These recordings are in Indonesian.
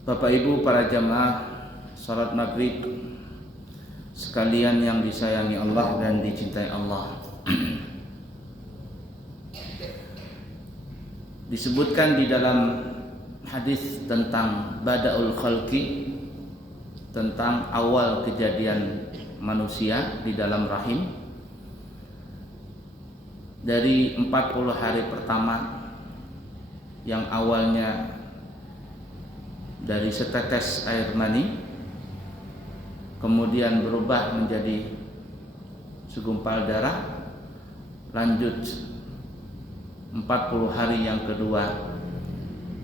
Bapak Ibu para jamaah salat maghrib sekalian yang disayangi Allah dan dicintai Allah. Disebutkan di dalam hadis tentang bada'ul khalqi, tentang awal kejadian manusia di dalam rahim, dari 40 hari pertama yang awalnya dari setetes air mani, kemudian berubah menjadi segumpal darah, lanjut 40 hari yang kedua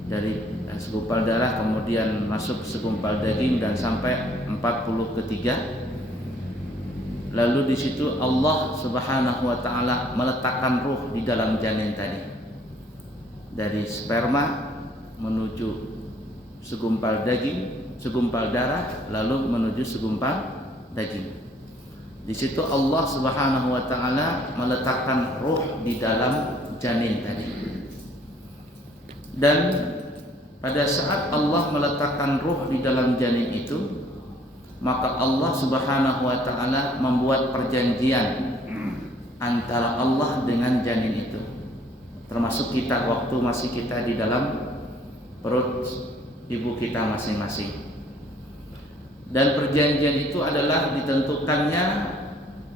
dari segumpal darah kemudian masuk segumpal daging dan sampai 40 ketiga. Lalu di situ Allah Subhanahu wa taala meletakkan ruh di dalam janin tadi. Dari sperma menuju segumpal daging, segumpal darah, lalu menuju segumpal daging. Di situ Allah Subhanahu wa taala meletakkan ruh di dalam janin tadi. Dan pada saat Allah meletakkan ruh di dalam janin itu, maka Allah Subhanahu wa taala membuat perjanjian antara Allah dengan janin itu. Termasuk kita waktu masih kita di dalam perut ibu kita masing-masing. Dan perjanjian itu adalah ditentukannya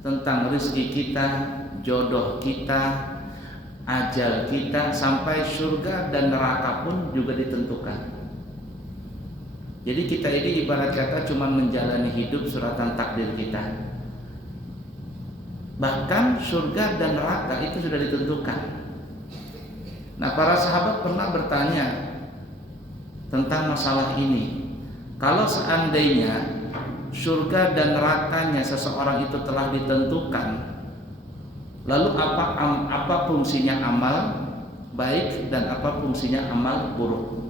tentang rezeki kita, jodoh kita, ajal kita, sampai surga dan neraka pun juga ditentukan. Jadi kita ini ibarat kata cuma menjalani hidup suratan takdir kita. Bahkan surga dan neraka itu sudah ditentukan. Nah, para sahabat pernah bertanya tentang masalah ini. Kalau seandainya surga dan nerakanya seseorang itu telah ditentukan, lalu apa fungsinya amal baik dan apa fungsinya amal buruk?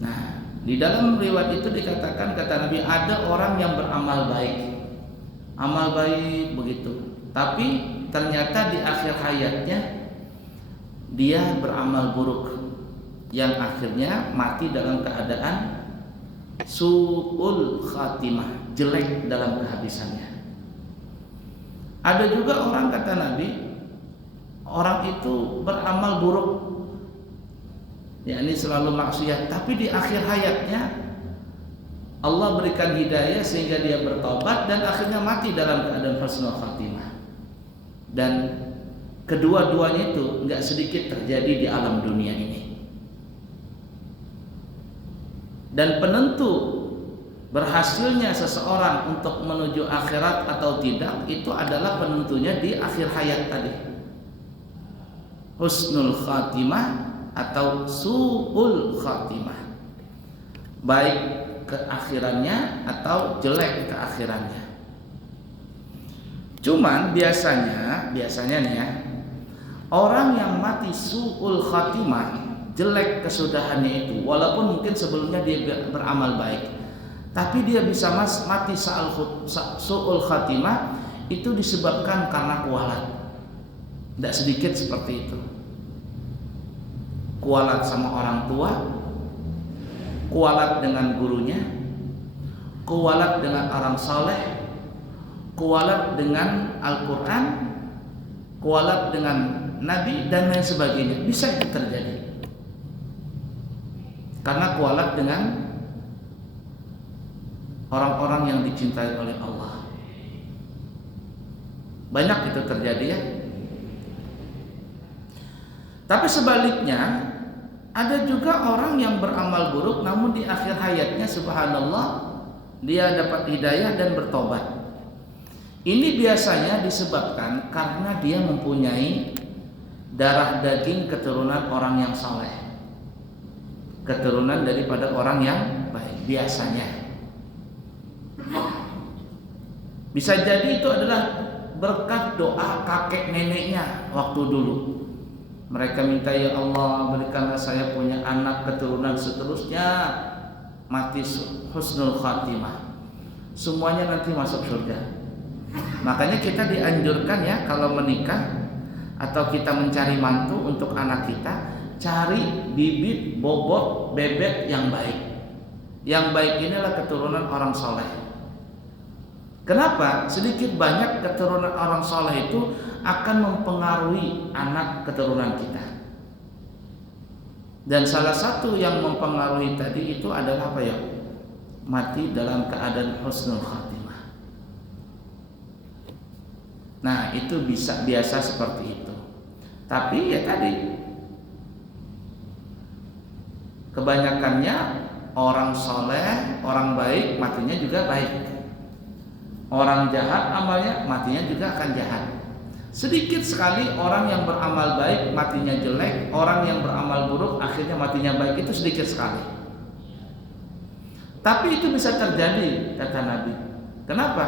Nah, di dalam riwayat itu dikatakan, kata Nabi, ada orang yang beramal baik, amal baik begitu, tapi ternyata di akhir hayatnya dia beramal buruk, yang akhirnya mati dalam keadaan su'ul khatimah, jelek dalam kehabisannya. Ada juga orang, kata Nabi, orang itu beramal buruk, yakni selalu maksiat, tapi di akhir hayatnya Allah berikan hidayah sehingga dia bertobat dan akhirnya mati dalam keadaan husnul khatimah. Dan kedua-duanya itu enggak sedikit terjadi di alam dunia ini. Dan penentu berhasilnya seseorang untuk menuju akhirat atau tidak itu adalah penentunya di akhir hayat tadi. Husnul khatimah atau su'ul khatimah, baik keakhirannya atau jelek keakhirannya. Cuman biasanya nih ya, orang yang mati su'ul khatimah, jelek kesudahannya itu, walaupun mungkin sebelumnya dia beramal baik, tapi dia bisa mati su'ul khatimah, itu disebabkan karena kualat. Tidak sedikit seperti itu. Kualat sama orang tua, kualat dengan gurunya, kualat dengan orang saleh, kualat dengan Al-Quran, kualat dengan Nabi dan lain sebagainya. Bisa itu terjadi karena kualat dengan orang-orang yang dicintai oleh Allah. Banyak itu terjadi ya. Tapi sebaliknya, ada juga orang yang beramal buruk namun di akhir hayatnya subhanallah dia dapat hidayah dan bertobat. Ini biasanya disebabkan karena dia mempunyai darah daging keturunan orang yang saleh, keturunan daripada orang yang baik biasanya. Bisa jadi itu adalah berkat doa kakek neneknya waktu dulu. Mereka minta, ya Allah berikanlah saya punya anak keturunan seterusnya mati husnul khatimah, semuanya nanti masuk surga. Makanya kita dianjurkan ya kalau menikah atau kita mencari mantu untuk anak kita, cari bibit bobot bebek yang baik. Yang baik inilah keturunan orang soleh. Kenapa? Sedikit banyak keturunan orang soleh itu akan mempengaruhi anak keturunan kita. Dan salah satu yang mempengaruhi tadi itu adalah apa ya? Mati dalam keadaan husnul khatimah. Nah, itu biasa seperti itu. Tapi ya tadi, kebanyakannya orang soleh, orang baik, matinya juga baik. Orang jahat amalnya, matinya juga akan jahat. Sedikit sekali orang yang beramal baik matinya jelek, orang yang beramal buruk akhirnya matinya baik, itu sedikit sekali. Tapi itu bisa terjadi, kata Nabi. Kenapa?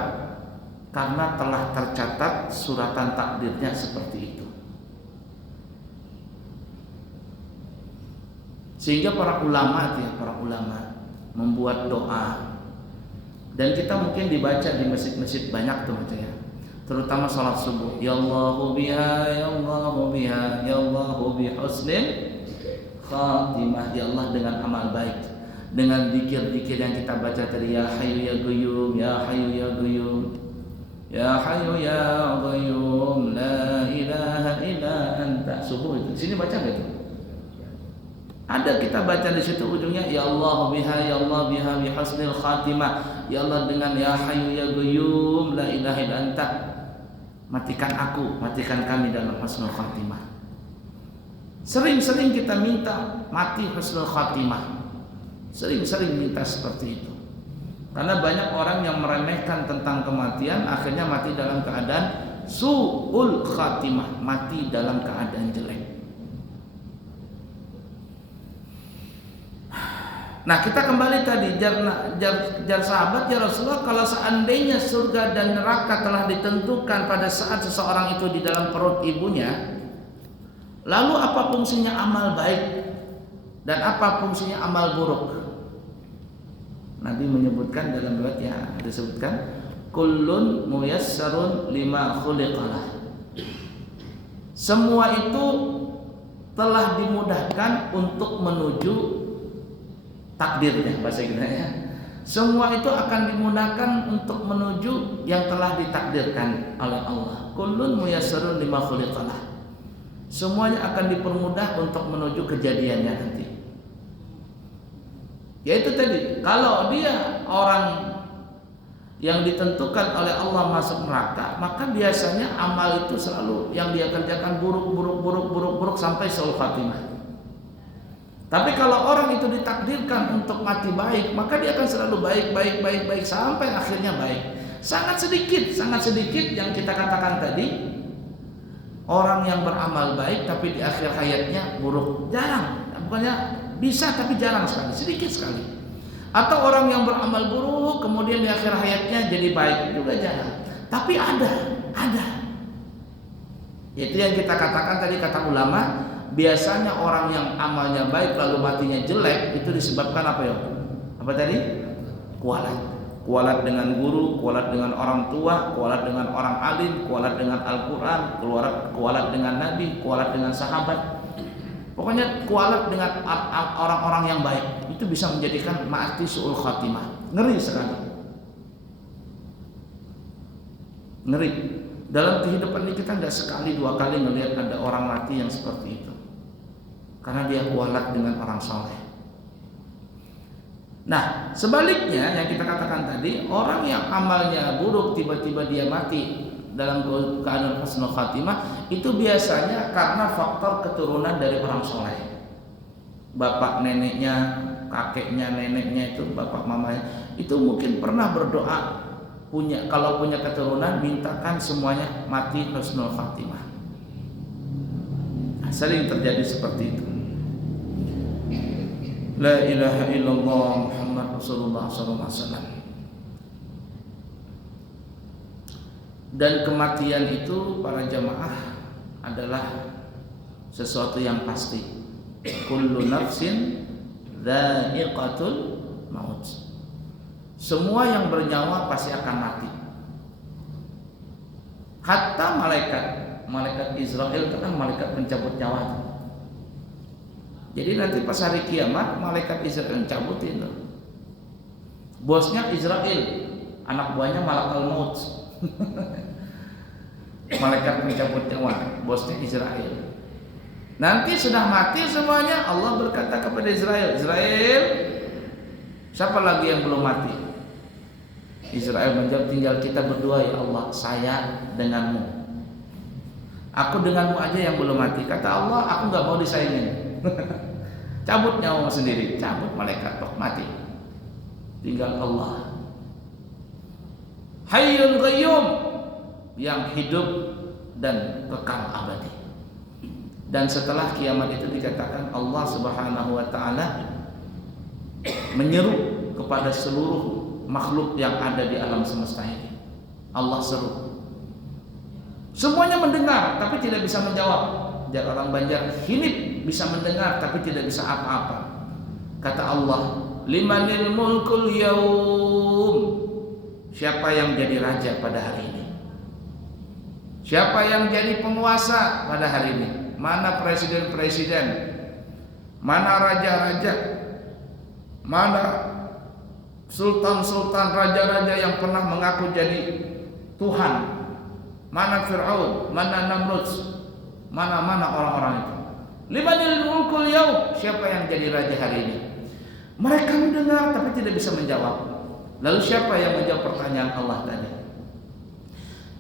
Karena telah tercatat suratan takdirnya seperti itu. Sehingga para ulama membuat doa. Dan kita mungkin dibaca di masjid-masjid banyak tuh ya. Terutama salat subuh. Ya Allahu biha, ya Allahu biha, ya Allahu bi husnil khatimah. Ya Allah dengan amal baik, dengan zikir-zikir yang kita baca tadi, ya Hayyu ya Qayyum, ya Hayyu ya Qayyum, ya Hayyu ya Qayyum, la ilaha illa anta. Subuh itu. Sini baca enggak itu? Ada kita baca di situ ujungnya, ya Allah biha, ya Allah biha bi husnil khatimah. Ya Allah dengan ya Hayyu ya Qayyum, la ilaha illa anta. Matikan aku, matikan kami dalam husnul khatimah. Sering-sering kita minta mati husnul khatimah. Sering-sering minta seperti itu. Karena banyak orang yang meremehkan tentang kematian, akhirnya mati dalam keadaan su'ul khatimah, mati dalam keadaan jelek. Nah, kita kembali tadi jar sahabat, ya Rasulullah, kalau seandainya surga dan neraka telah ditentukan pada saat seseorang itu di dalam perut ibunya, lalu apa fungsinya amal baik dan apa fungsinya amal buruk? Nabi menyebutkan dalam riwayat ya disebutkan, kullun muyassarun lima khuliqalah. Semua itu telah dimudahkan untuk menuju takdirnya, bahasa Inggrisnya. Semua itu akan dimudahkan untuk menuju yang telah ditakdirkan oleh Allah. Kullun muyassarun lima khuliqalah. Semuanya akan dipermudah untuk menuju kejadiannya nanti. Yaitu tadi, kalau dia orang yang ditentukan oleh Allah masuk neraka, maka biasanya amal itu selalu yang dia kerjakan buruk sampai seul khatimah. Tapi kalau orang itu ditakdirkan untuk mati baik, maka dia akan selalu baik sampai akhirnya baik. Sangat sedikit yang kita katakan tadi, orang yang beramal baik tapi di akhir hayatnya buruk. Jarang, bukannya bisa tapi jarang sekali, sedikit sekali. Atau orang yang beramal buruk kemudian di akhir hayatnya jadi baik, juga jarang. Tapi ada. Itu yang kita katakan tadi, kata ulama, biasanya orang yang amalnya baik lalu matinya jelek itu disebabkan apa ya? Apa tadi? Kualat dengan guru, kualat dengan orang tua, kualat dengan orang alim, kualat dengan Al-Quran, kualat dengan Nabi, kualat dengan sahabat. Pokoknya kualat dengan orang-orang yang baik itu bisa menjadikan mati su'ul khatimah. Ngeri sekali. Ngeri. Dalam kehidupan ini kita tidak sekali dua kali melihat ada orang mati yang seperti itu. Karena dia kualat dengan orang soleh. Nah, sebaliknya yang kita katakan tadi, orang yang amalnya buruk tiba-tiba dia mati dalam keadaan husnul khatimah, itu biasanya karena faktor keturunan dari orang soleh. Bapak neneknya, kakeknya, neneknya itu, bapak mamanya itu mungkin pernah berdoa kalau punya keturunan mintakan semuanya mati husnul khatimah. Nah, sering terjadi seperti itu. La ilaha illallah Muhammad Rasulullah SAW. Dan kematian itu para jamaah adalah sesuatu yang pasti. Kullu nafsin dha'iqatul maut. Semua yang bernyawa pasti akan mati. Hatta malaikat Israel itu kan malaikat pencabut nyawa. Jadi nanti pas hari kiamat malaikat Israel cabutin tuh. Bosnya Israel, anak buahnya malakal maut. Malaikat mencabut nyawa, bosnya Israel. Nanti sudah mati semuanya, Allah berkata kepada Israel, Israel, siapa lagi yang belum mati? Israel menjawab, tinggal kita berdua ya Allah, saya denganmu. Aku denganmu aja yang belum mati. Kata Allah, aku nggak mau disaingin. Cabut nyawa sendiri, cabut malaikat, mati. Tinggal Allah. Hayyul Qayyum, yang hidup dan kekal abadi. Dan setelah kiamat itu dikatakan Allah Subhanahu wa taala menyeru kepada seluruh makhluk yang ada di alam semesta ini. Allah seru. Semuanya mendengar tapi tidak bisa menjawab. Jadi orang Banjar hinip bisa mendengar tapi tidak bisa apa-apa. Kata Allah, limanil mulkul yaum. Siapa yang jadi raja pada hari ini? Siapa yang jadi penguasa pada hari ini? Mana presiden-presiden? Mana raja-raja? Mana sultan-sultan, raja-raja yang pernah mengaku jadi Tuhan? Mana Fir'aun? Mana Namrud? Mana orang-orang itu? Limanil mulkul yaum. Siapa yang jadi raja hari ini? Mereka mendengar tapi tidak bisa menjawab. Lalu siapa yang menjawab pertanyaan Allah tadi?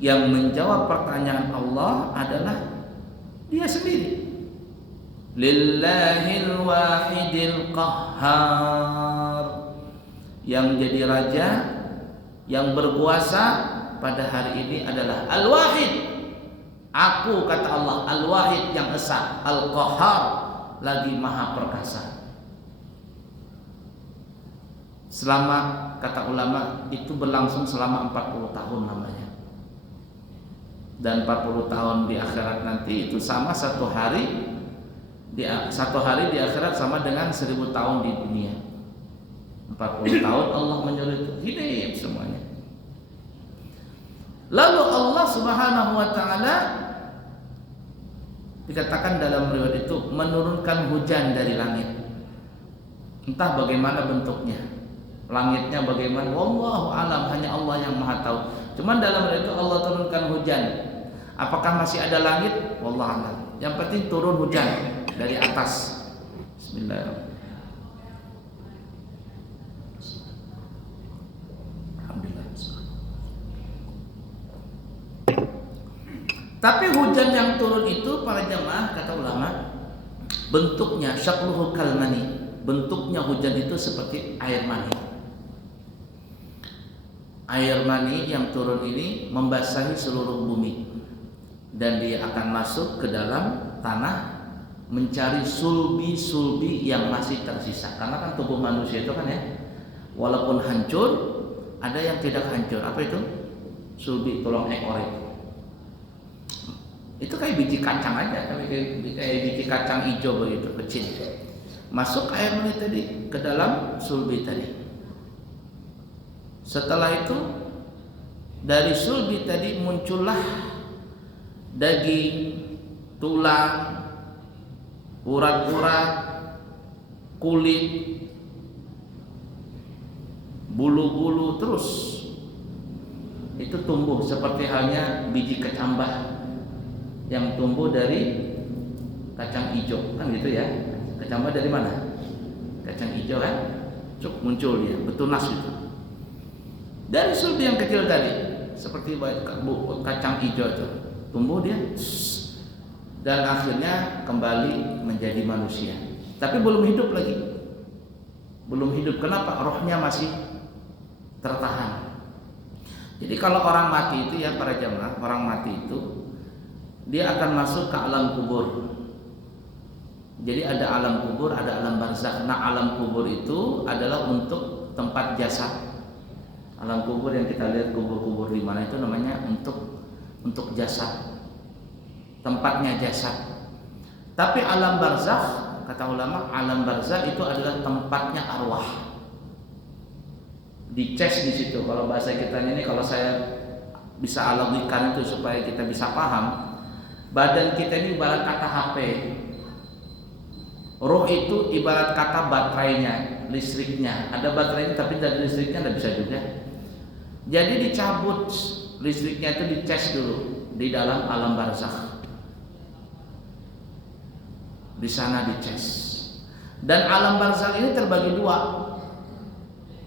Yang menjawab pertanyaan Allah adalah Dia sendiri. Lillahil wahidil qahhar. Yang jadi raja, yang berkuasa pada hari ini adalah Al-Wahid. Aku, kata Allah, Al-Wahid yang esa, Al-Qahhar, lagi maha perkasa. Selama, kata ulama, itu berlangsung selama 40 tahun namanya. Dan 40 tahun di akhirat nanti itu sama satu hari di akhirat sama dengan 1000 tahun di dunia. 40 tahun Allah menyuruh itu hidup semuanya. Lalu Allah Subhanahu wa taala dikatakan dalam riwayat itu menurunkan hujan dari langit. Entah bagaimana bentuknya, langitnya bagaimana, wallahu alam, hanya Allah yang maha tahu. Cuman dalam riwayat itu Allah turunkan hujan. Apakah masih ada langit? Wallahu alam. Yang penting turun hujan dari atas. Bismillahirrahmanirrahim. Tapi hujan yang turun itu para jamaah, kata ulama, bentuknya syakluhu kalmani. Bentuknya hujan itu seperti air mani. Air mani yang turun ini membasahi seluruh bumi. Dan dia akan masuk ke dalam tanah mencari sulbi-sulbi yang masih tersisa. Karena kan tubuh manusia itu kan ya, walaupun hancur, ada yang tidak hancur. Apa itu? Sulbi, tulang ekor itu. Itu kayak biji kacang aja, kayak biji kacang hijau begitu kecil. Masuk air mani tadi ke dalam sulbi tadi. Setelah itu dari sulbi tadi muncullah daging, tulang, urat-urat, kulit, bulu-bulu, terus itu tumbuh seperti halnya biji kecambah yang tumbuh dari kacang hijau, kan gitu ya. Kecambah dari mana? Kacang hijau kan? Cuk, muncul dia, betunas itu. Dari sulbi yang kecil tadi, seperti kacang hijau itu, tumbuh dia, dan akhirnya kembali menjadi manusia. Tapi belum hidup lagi, belum hidup. Kenapa? Rohnya masih tertahan. Jadi kalau orang mati itu ya para jamaah, orang mati itu dia akan masuk ke alam kubur. Jadi ada alam kubur, ada alam barzakh. Nah, alam kubur itu adalah untuk tempat jasad. Alam kubur yang kita lihat kubur-kubur di mana itu namanya untuk jasad. Tempatnya jasad. Tapi alam barzakh, kata ulama, alam barzakh itu adalah tempatnya arwah. Dicas di situ. Kalau bahasa kita ini, kalau saya bisa analogikan itu supaya kita bisa paham. Badan kita ini ibarat kata HP. Roh itu ibarat kata baterainya, listriknya. Ada baterainya tapi dari listriknya tidak bisa juga. Jadi dicabut listriknya, itu dicas dulu di dalam alam barzakh. Di sana dicas. Dan alam barzakh ini terbagi dua.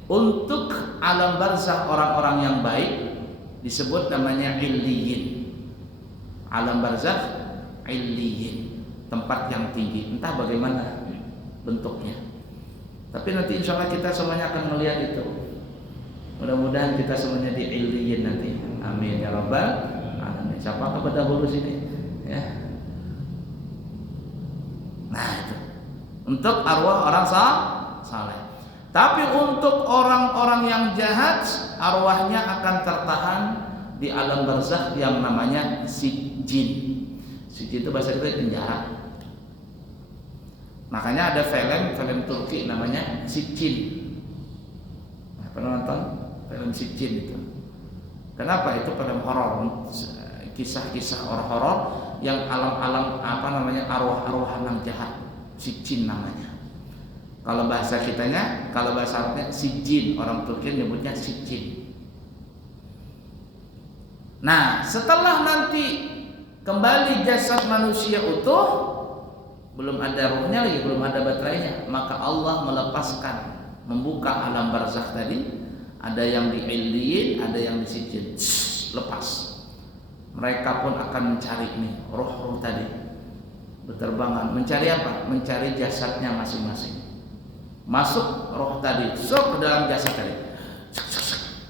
Untuk alam barzakh orang-orang yang baik disebut namanya illiyin. Alam barzakh illiyin, tempat yang tinggi, entah bagaimana bentuknya. Tapi nanti insya Allah kita semuanya akan melihat itu. Mudah-mudahan kita semuanya di illiyin nanti. Amin ya rabbal alamin. Siapa kepada dahulu sini? Ya. Nah itu untuk arwah orang saleh. Tapi untuk orang-orang yang jahat, arwahnya akan tertahan di alam barzakh yang namanya sijjin. Sijjin itu bahasa kita penjara. Makanya ada film Turki namanya Sijjin. Nah, pernah nonton film Sijjin itu? Kenapa? Itu film horor, kisah-kisah horor yang alam-alam arwah-arwah yang jahat. Sijjin namanya. Kalau bahasa kitanya, kalau bahasa Arabnya Sijjin, orang Turki nyebutnya Sijjin. Nah, setelah nanti kembali jasad manusia utuh, belum ada ruhnya lagi, belum ada baterainya, maka Allah melepaskan, membuka alam barzakh tadi. Ada yang di illiyin, ada yang di sijjin. Lepas. Mereka pun akan mencari ini roh-roh tadi, berterbangan. Mencari apa? Mencari jasadnya masing-masing. Masuk roh tadi, sok ke dalam jasad tadi.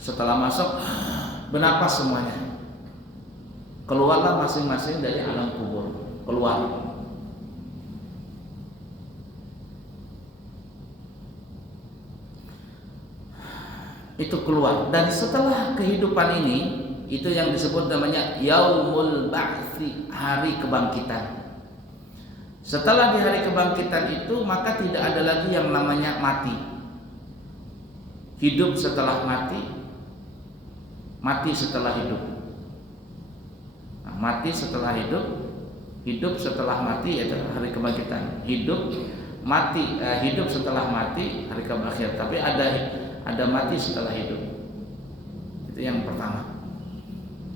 Setelah masuk, bernapas semuanya. Keluarlah masing-masing dari alam kubur. Keluar. Itu keluar. Dan setelah kehidupan ini, itu yang disebut namanya Yaumul Ba'tsi, hari kebangkitan. Setelah di hari kebangkitan itu, maka tidak ada lagi yang namanya mati. Hidup setelah mati, mati setelah hidup. Nah, mati setelah hidup, hidup setelah mati, yaitu hari kebangkitan. Hidup, mati, hidup setelah mati, hari kebangkitan. Tapi ada mati setelah hidup. Itu yang pertama.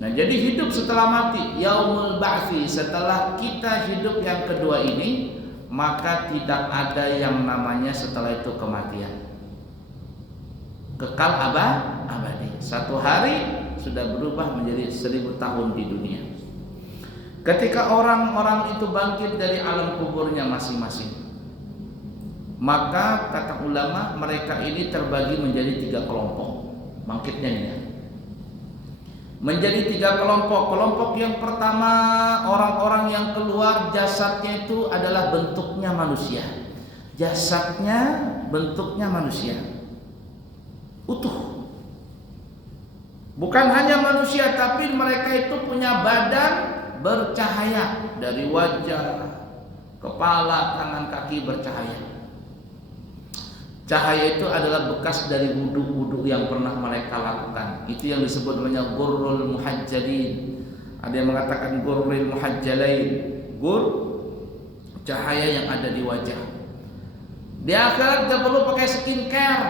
Nah, jadi hidup setelah mati, yaumul ba'tsi, setelah kita hidup yang kedua ini, maka tidak ada yang namanya setelah itu kematian. Kekal abadi. Satu hari sudah berubah menjadi 1000 tahun di dunia. Ketika orang-orang itu bangkit dari alam kuburnya masing-masing, maka kata ulama, mereka ini terbagi menjadi 3 kelompok. Bangkitnya ini ya. Menjadi 3 kelompok. Kelompok yang pertama, orang-orang yang keluar jasadnya itu adalah bentuknya manusia. Jasadnya bentuknya manusia, utuh. Bukan hanya manusia, tapi mereka itu punya badan bercahaya. Dari wajah, kepala, tangan, kaki bercahaya. Cahaya itu adalah bekas dari wudhu-wudhu yang pernah mereka lakukan. Itu yang disebut namanya gurrul muhajjalin. Ada yang mengatakan gurrul muhajjalain. Gur, cahaya yang ada di wajah. Di akhirat gak perlu pakai skincare.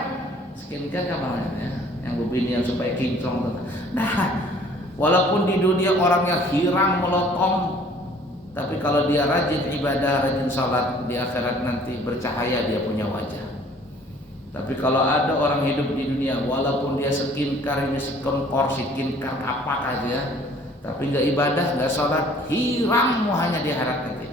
Skincare apa namanya? Yang begini yang supaya kinclong. Nah, walaupun di dunia orangnya hirang melotong, tapi kalau dia rajin ibadah, rajin salat, di akhirat nanti bercahaya dia punya wajah. Tapi kalau ada orang hidup di dunia, walaupun dia skincare ini skincare apa aja, tapi nggak ibadah, nggak sholat, hiram hanya di akhirat nanti.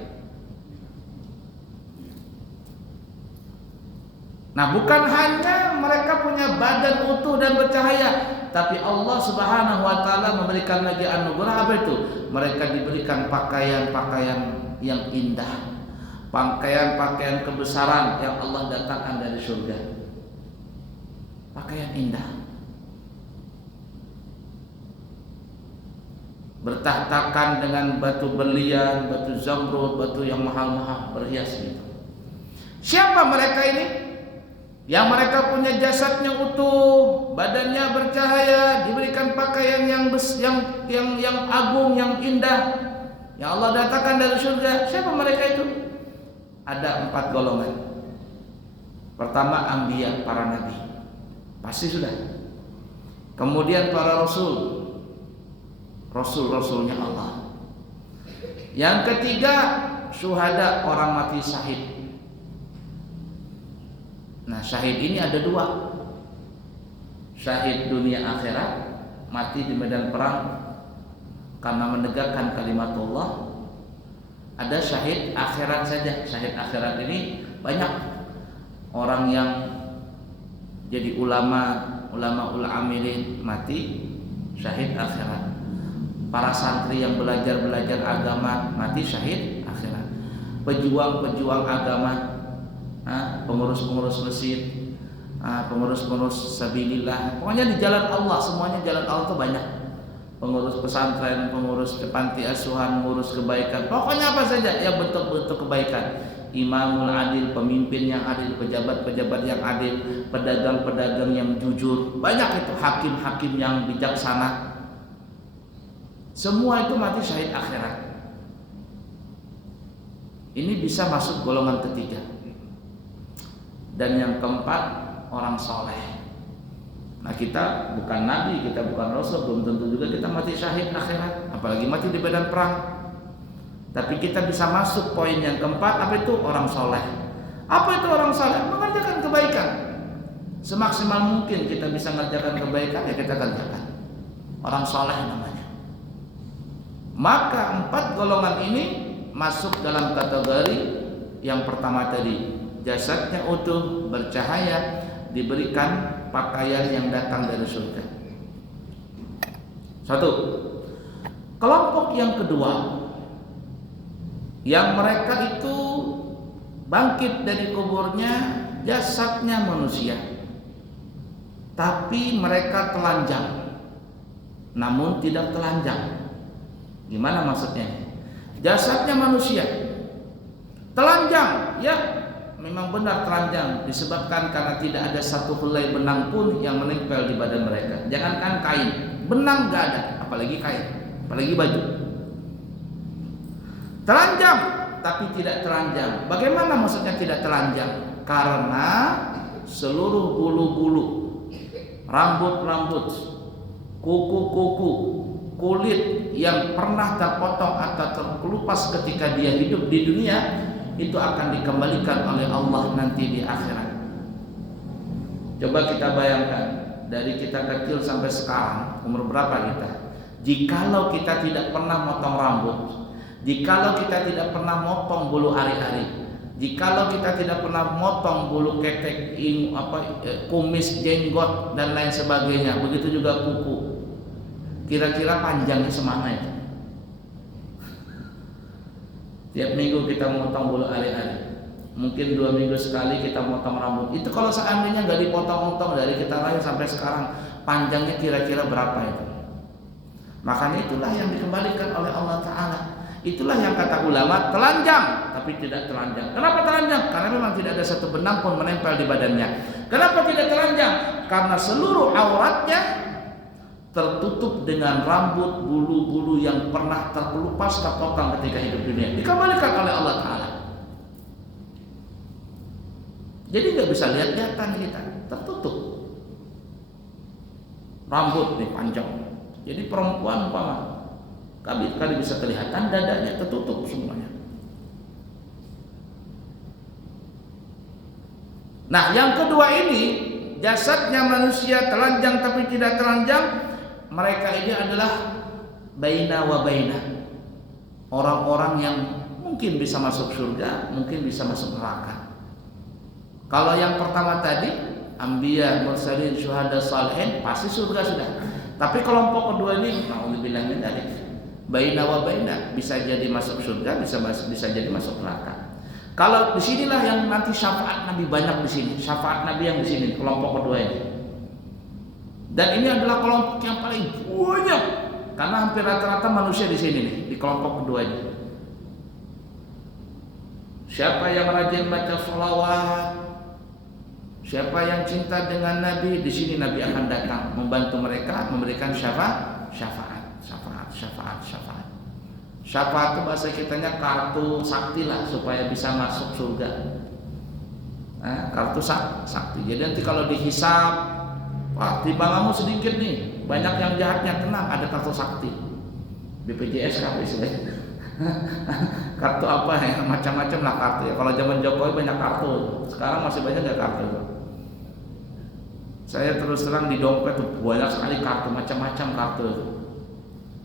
Nah, bukan hanya mereka punya badan utuh dan bercahaya, tapi Allah Subhanahu wa taala memberikan lagi anugerah apa itu? Mereka diberikan pakaian-pakaian yang indah, pakaian-pakaian kebesaran yang Allah datangkan dari surga. Pakaian indah, bertahtakan dengan batu berlian, batu zamrud, batu yang mahal-mahal berhias gitu. Siapa mereka ini? Yang mereka punya jasadnya utuh, badannya bercahaya, diberikan pakaian yang agung, yang indah, yang Allah datangkan dari surga. Siapa mereka itu? ada 4 golongan. Pertama anbiya, para nabi, pasti sudah. Kemudian para rasul, rasul-rasulnya Allah. Yang ketiga syuhada, orang mati syahid. Nah, syahid ini ada 2. Syahid dunia akhirat, mati di medan perang karena menegakkan kalimatullah. Ada syahid akhirat saja. Syahid akhirat ini banyak. Orang yang jadi ulama amilin mati syahid akhirat. Para santri yang belajar agama mati syahid akhirat. Pejuang agama, pengurus masjid, pengurus sabilillah, pokoknya di jalan Allah, semuanya jalan Allah itu banyak. Pengurus pesantren, pengurus panti asuhan, pengurus kebaikan, pokoknya apa saja yang bentuk-bentuk kebaikan. Imamul adil, pemimpin yang adil, pejabat-pejabat yang adil, pedagang-pedagang yang jujur, banyak itu, hakim-hakim yang bijaksana. Semua itu mati syahid akhirat. Ini bisa masuk golongan ketiga. Dan yang keempat, orang soleh. Nah, kita bukan nabi, kita bukan rasul, belum tentu juga kita mati syahid akhirat, apalagi mati di medan perang. Tapi kita bisa masuk poin yang keempat, apa itu? Orang soleh. Apa itu orang soleh? Mengerjakan kebaikan. Semaksimal mungkin kita bisa mengerjakan kebaikan, ya kita kerjakan. Orang soleh namanya. Maka 4 golongan ini masuk dalam kategori yang pertama tadi. Jasadnya utuh, bercahaya, diberikan pakaian yang datang dari surga. 1. Kelompok yang kedua, yang mereka itu bangkit dari kuburnya, jasadnya manusia, tapi mereka telanjang, namun tidak telanjang. Gimana maksudnya? Jasadnya manusia, telanjang, ya memang benar telanjang, disebabkan karena tidak ada satu helai benang pun yang menempel di badan mereka. Jangankan kain, benang gak ada, apalagi kain, apalagi baju. Telanjang tapi tidak telanjang. Bagaimana maksudnya tidak telanjang? Karena seluruh bulu-bulu, rambut-rambut, kuku-kuku, kulit yang pernah terpotong atau terkelupas ketika dia hidup di dunia, itu akan dikembalikan oleh Allah nanti di akhirat. Coba kita bayangkan, dari kita kecil sampai sekarang, umur berapa kita? Jikalau kita tidak pernah motong rambut, jikalau kita tidak pernah motong bulu ari-ari, jikalau kita tidak pernah motong bulu ketek, kumis, jenggot dan lain sebagainya, begitu juga kuku, kira-kira panjangnya semana itu? Tiap minggu kita motong bulu ari-ari, mungkin 2 minggu sekali kita motong rambut. Itu kalau seandainya nggak dipotong-potong dari kita lahir sampai sekarang, panjangnya kira-kira berapa itu? Makanya itulah yang dikembalikan oleh Allah Ta'ala. Itulah yang kata ulama telanjang tapi tidak telanjang. Kenapa telanjang? Karena memang tidak ada satu benang pun menempel di badannya. Kenapa tidak telanjang? Karena seluruh auratnya tertutup dengan rambut, bulu-bulu yang pernah terkelupas, terpotong ketika hidup dunia, dikembalikan oleh Allah Ta'ala. Jadi nggak bisa lihat-lihatan kita, tertutup. Rambut nih panjang. Jadi perempuan kali bisa kelihatan dadanya tertutup semuanya. Nah, yang kedua ini, jasadnya manusia telanjang tapi tidak telanjang. Mereka ini adalah baina wa baina, orang-orang yang mungkin bisa masuk surga, mungkin bisa masuk neraka. Kalau yang pertama tadi, anbiya, mursalin, syuhada, salihin, pasti surga sudah. Tapi kelompok kedua ini, naudzubillah min dzalik, baina wa baina, bisa jadi masuk surga, bisa jadi masuk neraka. Kalau disinilah yang nanti syafaat Nabi banyak di sini, syafaat Nabi yang di sini, kelompok kedua ini. Dan ini adalah kelompok yang paling banyak, karena hampir rata-rata manusia di sini nih, di kelompok kedua ini. Siapa yang rajin baca sholawat, siapa yang cinta dengan Nabi, di sini Nabi akan datang membantu mereka, memberikan syafaat. Syafaat itu bahasa kitanya kartu sakti lah supaya bisa masuk surga. Kartu sakti. Jadi nanti kalau dihisap, wah timbanganmu sedikit nih, banyak yang jahatnya, tenang, ada kartu sakti. BPJS apa istilahnya? Kartu apa ya? Macam-macam lah kartu ya. Kalau zaman Jokowi banyak kartu, sekarang masih banyak nggak kartu? Saya terus terang di dompet tuh banyak sekali kartu, macam-macam kartu itu,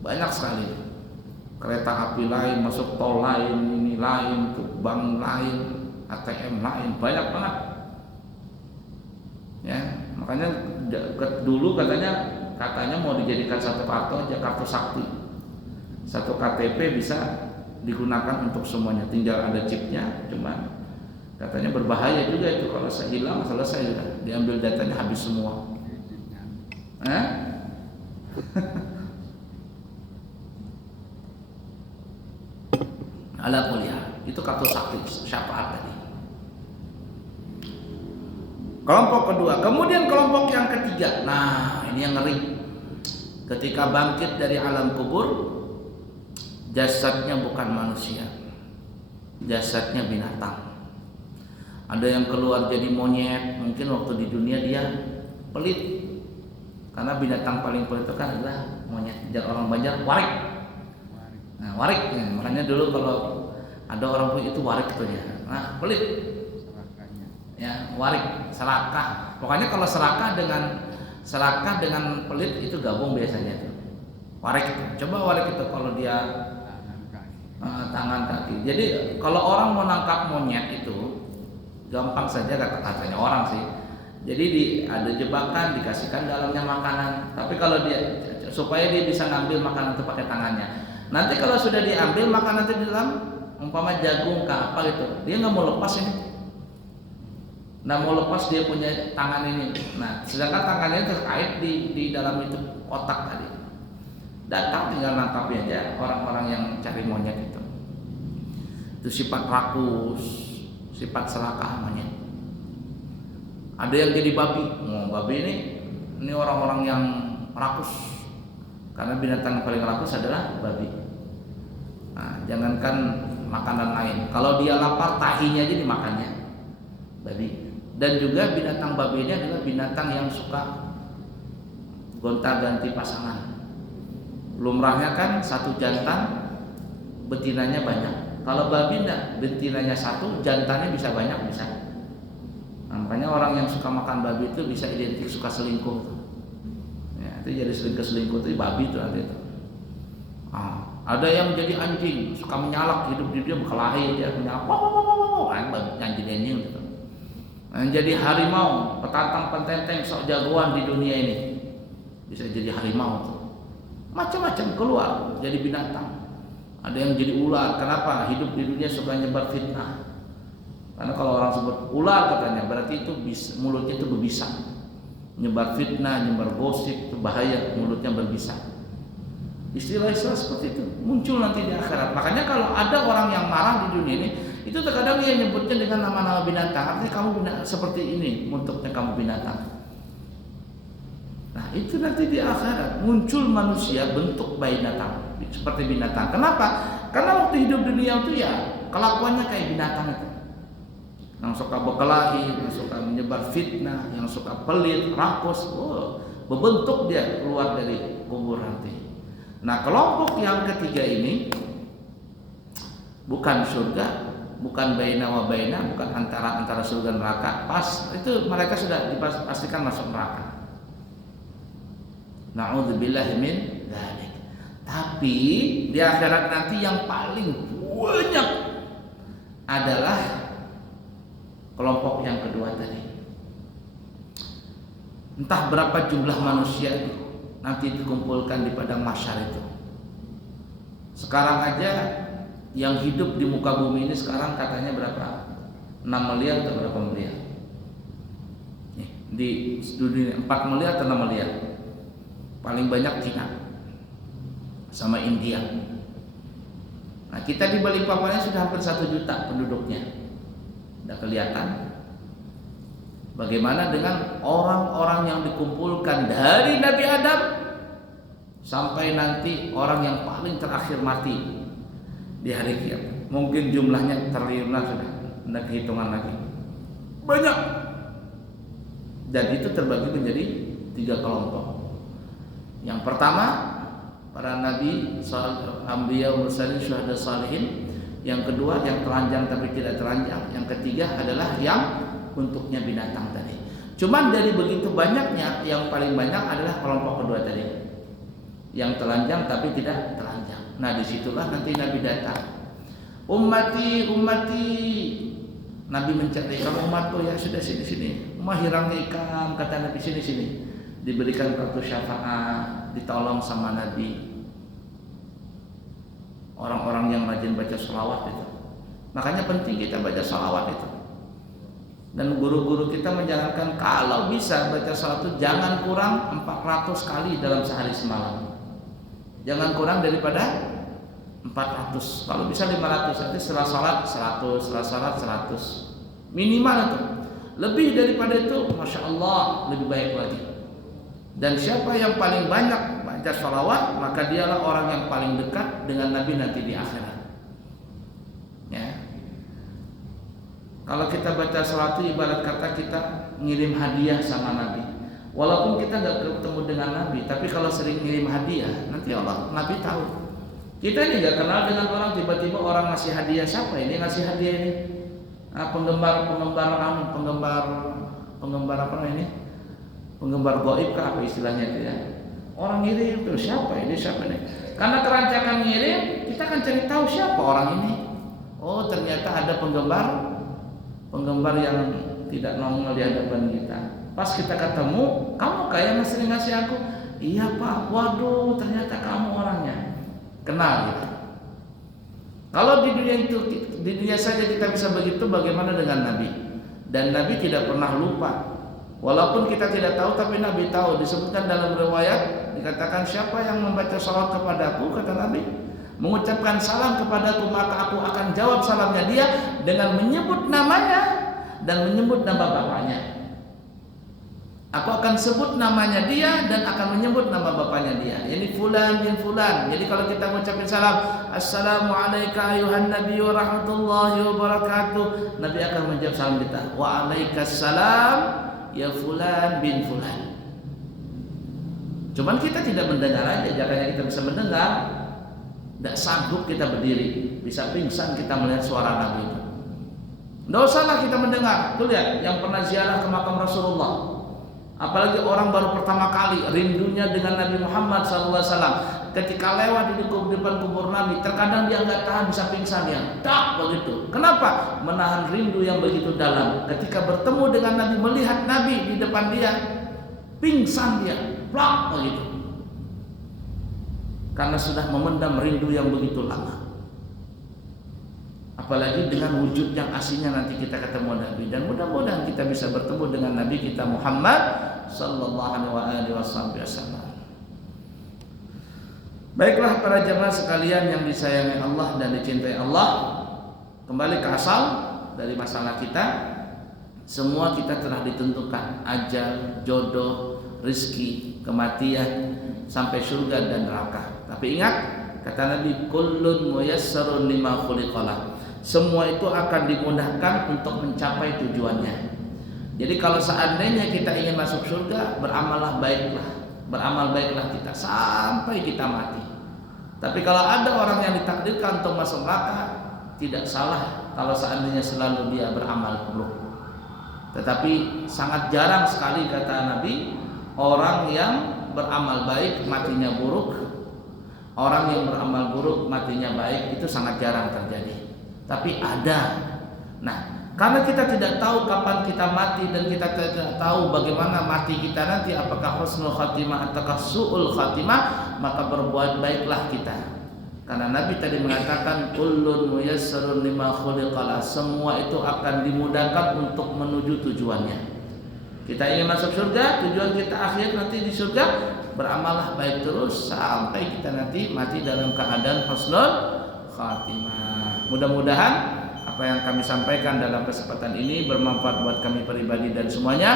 banyak sekali. Kereta api lain, masuk tol lain, ini lain, tuh bank lain, ATM lain, banyak banget. Ya, makanya dulu katanya mau dijadikan satu kartu aja, kartu sakti. Satu KTP bisa digunakan untuk semuanya, tinggal ada chipnya. Cuman katanya berbahaya juga itu, kalau saya hilang selesai sudah, diambil datanya habis semua. Ala kuliah itu kartu sakti syafaat tadi. Kelompok kedua, kemudian kelompok yang ketiga. Nah, ini yang ngeri. Ketika bangkit dari alam kubur, jasadnya bukan manusia, jasadnya binatang. Ada yang keluar jadi monyet, mungkin waktu di dunia dia pelit, karena binatang paling pelit itu kan adalah monyet. Orang Banjar warik. Nah, warik ya. Makanya dulu kalau ada orang punya itu warik itu ya. Nah, pelit. Ya, warik, serakah. Pokoknya kalau serakah dengan pelit itu gabung biasanya itu. Warik itu. Coba warik itu kalau dia tangan kaki. Jadi kalau orang mau nangkap monyet itu gampang saja, katanya orang sih. Jadi ada jebakan, dikasihkan dalamnya makanan. Tapi kalau dia supaya dia bisa ngambil makanan itu pakai tangannya. Nanti kalau sudah diambil makanan itu di dalam, umpama jagung ke apa gitu, dia nggak mau lepas ini. Nggak mau lepas, dia punya tangan ini. Nah, sedangkan tangannya terkait di dalam itu otak tadi. Datang tinggal nangkapnya aja orang-orang yang cari monyet itu. Itu sifat rakus, sifat serakah monyet. Ada yang jadi babi. Babi ini orang-orang yang rakus. Karena binatang yang paling rakus adalah babi. Nah, jangankan makanan lain. Kalau dia lapar, tahinya aja dimakannya. Babi. Dan juga binatang babi ini adalah binatang yang suka gonta-ganti pasangan. Lumrahnya kan satu jantan, betinanya banyak. Kalau babi enggak, betinanya satu, jantannya bisa banyak, bisa. Nah, makanya orang yang suka makan babi itu bisa identik suka selingkuh. Ya, itu jadi selingkuh itu babi itu nanti itu. Ada yang jadi anjing, suka menyalak, hidup di dia berkelahi, dia menyalak, anjing anjing gitu. Nah, jadi harimau, petantang pententeng, sok jagoan di dunia ini, bisa jadi harimau tuh. Macam-macam keluar jadi binatang. Ada yang jadi ular. Kenapa? Hidup di dunia suka nyebar fitnah. Karena kalau orang sebut ular katanya, berarti itu mulutnya itu berbisa, nyebar fitnah, nyebar gosip, itu bahaya, mulutnya berbisa. Istilah-istilah seperti itu muncul nanti di akhirat. Makanya kalau ada orang yang marah di dunia ini, itu terkadang dia nyebutnya dengan nama-nama binatang. Artinya kamu binatang seperti ini, bentuknya kamu binatang. Nah, itu nanti di akhirat muncul manusia bentuk binatang, seperti binatang. Kenapa? Karena waktu hidup dunia itu ya kelakuannya kayak binatang itu. Yang suka berkelahi, yang suka menyebar fitnah, yang suka pelit, rakus, berbentuk dia keluar dari kubur nanti. Nah, kelompok yang ketiga ini bukan surga, bukan baina wa baina, bukan antara surga dan neraka. Pas itu mereka sudah dipastikan masuk neraka. Na'udzubillahi min dzalik. Tapi di akhirat nanti yang paling banyak adalah kelompok yang kedua tadi. Entah berapa jumlah manusia itu nanti dikumpulkan di padang mahsyar itu. Sekarang aja yang hidup di muka bumi ini sekarang katanya berapa? 6 miliar atau berapa miliar? Di dunia 4 miliar atau 6 miliar? Paling banyak Cina sama India. Nah, kita di Balikpapan sudah hampir 1 juta penduduknya. Sudah kelihatan. Bagaimana dengan orang-orang yang dikumpulkan dari Nabi Adam sampai nanti orang yang paling terakhir mati, di hari kiamat. Mungkin jumlahnya triliunan sudah, tidak kehitungan lagi. Banyak. Dan itu terbagi menjadi 3 kelompok. Yang pertama, para nabi, anbiya, mursalin, syuhada, salihin. Yang kedua, yang telanjang tapi tidak telanjang. Yang ketiga adalah yang bentuknya binatang tadi. Cuman dari begitu banyaknya, yang paling banyak adalah kelompok kedua tadi, yang telanjang tapi tidak telanjang. Nah, disitulah nanti Nabi datang. Ummati, ummati. Nabi mencari, kamu umatku ya, sudah sini. Mahirangnya ikan, kata Nabi, sini. Diberikan kartu syafaat, ditolong sama Nabi. Orang-orang yang rajin baca sholawat itu. Makanya penting kita baca sholawat itu. Dan guru-guru kita menjalankan kalau bisa baca sholawat itu jangan kurang 400 kali dalam sehari semalam. Jangan kurang daripada 400. Kalau bisa 500, nanti setelah sholat 100, setelah sholat 100. Minimal itu. Lebih daripada itu, Masya Allah, lebih baik lagi. Dan siapa yang paling banyak baca sholawat, maka dialah orang yang paling dekat dengan Nabi nanti di akhirat. Ya. Kalau kita baca sholawat itu ibarat kata kita ngirim hadiah sama Nabi. Walaupun kita nggak ketemu dengan Nabi, tapi kalau sering ngirim hadiah, nanti Nabi tahu. Kita ini nggak kenal dengan orang, tiba-tiba orang ngasih hadiah. Siapa ini ngasih hadiah ini? Penggemar apa ini? Penggemar gaib kah apa istilahnya itu ya? Orang ngirim itu siapa ini? Karena kerancakan ngirim, kita akan cari tahu siapa orang ini. Oh, ternyata ada penggemar yang tidak nongol di hadapan kita. Pas kita ketemu, kamu kayak sering ngasih aku. Iya Pak, waduh ternyata kamu orangnya. Kenal gitu. Kalau di dunia saja kita bisa begitu, bagaimana dengan Nabi? Dan Nabi tidak pernah lupa. Walaupun kita tidak tahu, tapi Nabi tahu. Disebutkan dalam riwayat, dikatakan siapa yang membaca salat kepadaku, kata Nabi, mengucapkan salam kepadaku, maka aku akan jawab salamnya dia dengan menyebut namanya dan menyebut nama bapaknya. Aku akan sebut namanya dia dan akan menyebut nama bapaknya dia. Ini fulan bin fulan. Jadi kalau kita mengucapkan salam, Assalamualaikum ayuhan Nabi wa rahmatullahi wa barakatuh, Nabi akan menjawab salam kita. Wa alaikassalam ya fulan bin fulan. Cuman kita tidak mendengar aja. Jangan kita bisa mendengar, tidak sanggup kita berdiri, bisa pingsan kita melihat suara Nabi itu. Tidak usahlah kita mendengar. Tuh lihat yang pernah ziarah ke makam Rasulullah. Apalagi orang baru pertama kali rindunya dengan Nabi Muhammad SAW. Ketika lewat di depan kubur Nabi, terkadang dia nggak tahan, bisa pingsan ya. Tak begitu. Kenapa? Menahan rindu yang begitu dalam. Ketika bertemu dengan Nabi, melihat Nabi di depan dia, pingsan dia, plak begitu. Karena sudah memendam rindu yang begitu lama. Apalagi dengan wujud yang aslinya nanti kita ketemu Nabi, dan mudah-mudahan kita bisa bertemu dengan Nabi kita Muhammad sallallahu alaihi wasallam. Baiklah para jamaah sekalian yang disayangi Allah dan dicintai Allah, kembali ke asal dari masalah kita. Semua kita telah ditentukan ajal, jodoh, rizki, kematian, sampai surga dan neraka. Tapi ingat kata Nabi, kullun muyassarun lima khuliqalah. Semua itu akan dimudahkan untuk mencapai tujuannya. Jadi kalau seandainya kita ingin masuk surga, beramal baiklah kita sampai kita mati. Tapi kalau ada orang yang ditakdirkan untuk masuk neraka, tidak salah kalau seandainya selalu dia beramal buruk. Tetapi sangat jarang sekali kata Nabi, orang yang beramal baik matinya buruk, orang yang beramal buruk matinya baik, itu sangat jarang terjadi. Tapi ada. Nah, karena kita tidak tahu kapan kita mati dan kita tidak tahu bagaimana mati kita nanti, apakah husnul khatimah ataukah su'ul khatimah, maka berbuat baiklah kita. Karena Nabi tadi mengatakan kullun muyassarun lima khuliqalah, semua itu akan dimudahkan untuk menuju tujuannya. Kita ingin masuk surga, tujuan kita akhir nanti di surga, beramallah baik terus sampai kita nanti mati dalam keadaan husnul khatimah. Mudah-mudahan apa yang kami sampaikan dalam kesempatan ini bermanfaat buat kami pribadi dan semuanya.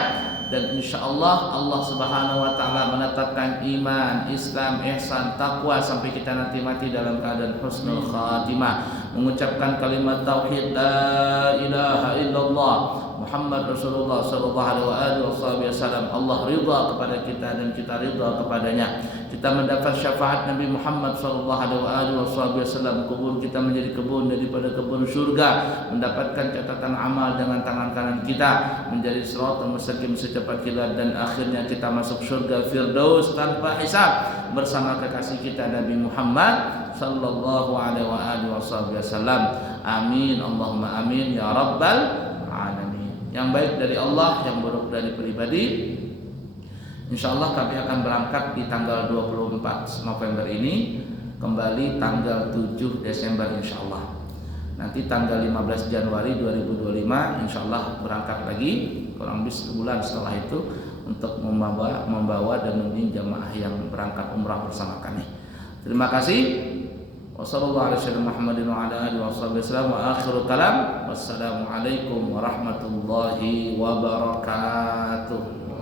dan insyaallah Allah Subhanahu wa taala menetapkan iman, Islam, ihsan, takwa sampai kita nanti mati dalam keadaan husnul khatimah, mengucapkan kalimat tauhid la ilaha illallah Muhammad Rasulullah sallallahu alaihi wasallam. Allah ridha kepada kita dan kita ridha kepadanya. Kita mendapat syafaat Nabi Muhammad sallallahu alaihi wasallam. Kubur kita menjadi kebun daripada kebun surga, mendapatkan catatan amal dengan tangan kanan kita, menjadi shiratal mustaqim secepat kilat, dan akhirnya kita masuk surga firdaus tanpa hisab bersama kekasih kita Nabi Muhammad sallallahu alaihi wasallam. Amin Allahumma amin ya rabbal alamin. Yang baik dari Allah, yang buruk dari pribadi. Insyaallah kami akan berangkat di tanggal 24 November ini, kembali tanggal 7 Desember insyaallah. Nanti tanggal 15 Januari 2025 insyaallah berangkat lagi, kurang lebih sebulan setelah itu, untuk membawa dan membimbing jamaah yang berangkat umrah bersama kami. Terima kasih. Wassalamualaikum warahmatullahi wabarakatuh.